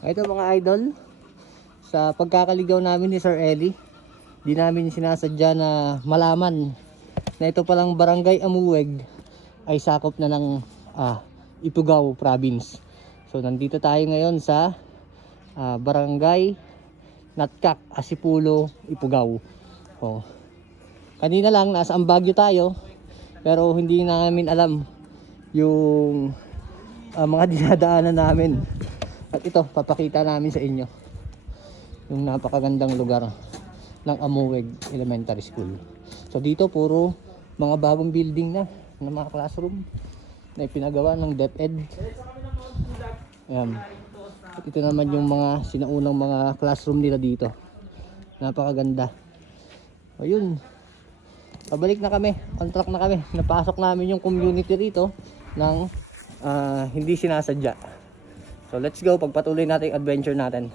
Ito mga idol, sa pagkakaligaw namin ni Sir Eli, di namin sinasadya na malaman na ito palang Barangay Amuweg ay sakop na ng Ifugao Province. So nandito tayo ngayon sa Barangay Natkak, Asipulo, Ifugao. Oh. Kanina lang nasa Ambagyo tayo, pero hindi namin alam yung mga dinadaanan namin. At ito, papakita namin sa inyo yung napakagandang lugar ng Amuweg Elementary School. So dito puro mga bagong building na ng mga classroom na ipinagawa ng DepEd. Ayan. At ito naman yung mga sinaunang mga classroom nila dito. Napakaganda. Ayun. Pabalik na kami. On track na kami. Napasok namin yung community rito ng hindi sinasadya. So let's go, pagpatuloy natin yung adventure natin.